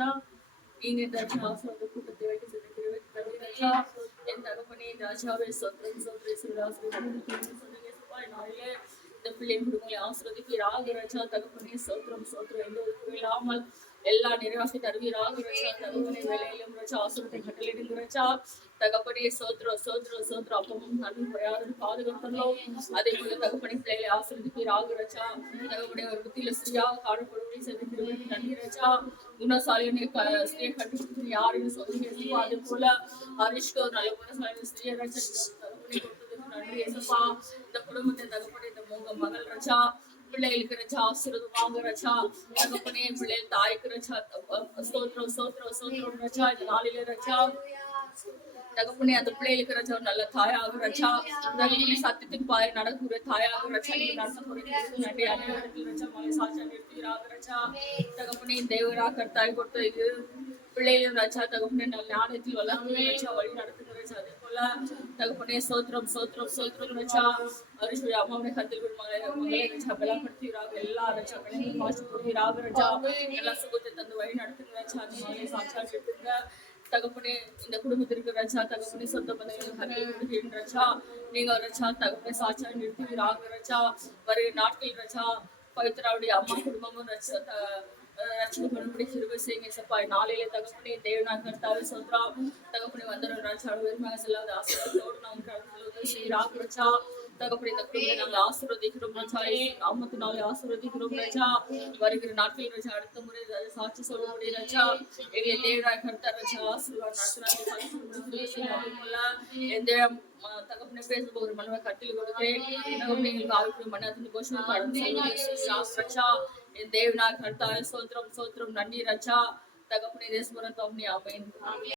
ரச்சா நீங்க இந்த ஆசீர்வாத கூட்டத்தை வைத்து செலுத்துகிறவே தந்தை ரச்சா என் தகப்பனே இந்த ராஜாவே சொத்திரம் சொத்திரை சொன்னீங்க நாளிலே இந்த பிள்ளை குடும்பங்களை ஆசீர்வதிப்பீராக ரச்சா தகப்பனே சோத்திரம் சோத்திரம் எந்த ஒரு இல்லாமல் எல்லா நிறைவாசி தருவீராக ரச்சா தகப்பனே வேலையிலும் ரச்சா ஆசீர்வாதத்தை கட்டளையிடுங்க ரச்சா தகப்பனே சோத்திரம் சோத்திரம் சோத்திரம் அப்பமும் நன்மை குறையாத பாதுகாத்தோம் அதே போல தகப்பனை பிள்ளைகளை ஆசீர்வதிப்பீராக ரச்சா தகப்பனே ஒரு புத்தியில ஸ்ரீயாக காணப்படுவதை செலுத்துகிறவர்கள் நன்றி ரச்சா குணசாலினை ஸ்ரீயை கண்டுபிடித்து யாருன்னு சொல்லி அதே போல ஹரிஷ்க்கு ஒரு நல்ல குணசாலினை ஸ்ரீயை ரச்சா தகப்பனை கொடுத்ததுக்கு நன்றி ஏசப்பா இந்த குடும்பத்தை தகப்பனை இந்த மூங்க மகள் ரச்சா பிள்ளைகளுக்கு ரச்சா ஆசீர்வாதமாக ரச்சா தகப்பனே பிள்ளைகள் தாய்க்கு ரச்சா ஸ்தோத்திரம் ஸ்தோத்திரம் ஸ்தோத்திரம் ரச்சா இந்த நாளிலே ரச்சா தகப்பனே அந்த பிள்ளைகளுக்கு ரச்சா ஒரு நல்ல தாயாக ரச்சா தகப்பனே சத்தியத்தின் பாய் நடக்கிற தாயாக ரச்சா நீங்க நடத்த போறீங்க நன்றி அனைவருக்கு ரச்சா மலை சாட்சியா நிறுத்துகிறாக ரச்சா தகப்பனே தேவராக கர்த்தாய் கொடுத்த இது பிள்ளைகளும் ரச்சா தகப்பனே நல்ல ஞானத்தில் வளர்ந்து ரச்சா வழி நடத்துகிற ரச்சா அதே போல தகப்பனே சோத்திரம் சோத்திரம் சோத்திரம் ரச்சா அரிசுடைய அம்மாவுடைய கத்திரிகள் மகளை ரச்சா பலப்படுத்துகிறாங்க எல்லா ரச்சா பிள்ளைங்க பாசப்படுகிறாக ரச்சா எல்லா சுகத்தை தந்து வழி நடத்துகிற ரச்சா அந்த மகளை சாட்சியா நிறுத்துங்க தகப்பனே இந்த குடும்பத்திற்கு ரச்சா தகப்பனே சொந்த பந்தங்கள் ரச்சா நீங்க ரச்சா தகப்பனே சாட்சியா நிறுத்துகிறாங்க ரச்சா வருகிற நாட்கள் ரச்சா பவித்ராவுடைய அம்மா குடும்பமும் ரச்சா ரட்சணை பண்ணும்படி கிருபை செய்யுங்க சப்பா நாளையிலே தகப்பனே தேவனாக கர்த்தாவே சொல்றா தகப்பனே வந்துடும் ராஜா வெறுமையாக செல்லாத ஆசீர்வாதத்தோடு நாம் உதவி செய்கிறாங்க ரச்சா தகப்பனே இந்த குடும்பத்தை நாங்கள் ஆசீர்வதிக்கிறோம் ரச்சா நாமத்தினாலே ஆசீர்வதிக்கிறோம் ரச்சா வருகிற நாட்கள் ரச்சா அடுத்த முறை சாட்சி சொல்ல முடியும் ரச்சா எங்களை தேவனாக கர்த்தா ரச்சா ஆசீர்வாதம் எந்த தகப்பனே பேசும்போது ஒரு மனவை கட்டில் கொடுக்கிறேன் தகப்பனே எங்களுக்கு ஆவிக்குரிய மனத்தின் கோஷம் ரச்சா என் தேவனாக கர்த்தாவே சோத்திரம் சோத்திரம் நன்றி ரச்சா தகப்பனே தேசபுரம் தோம்னி ஆமென்.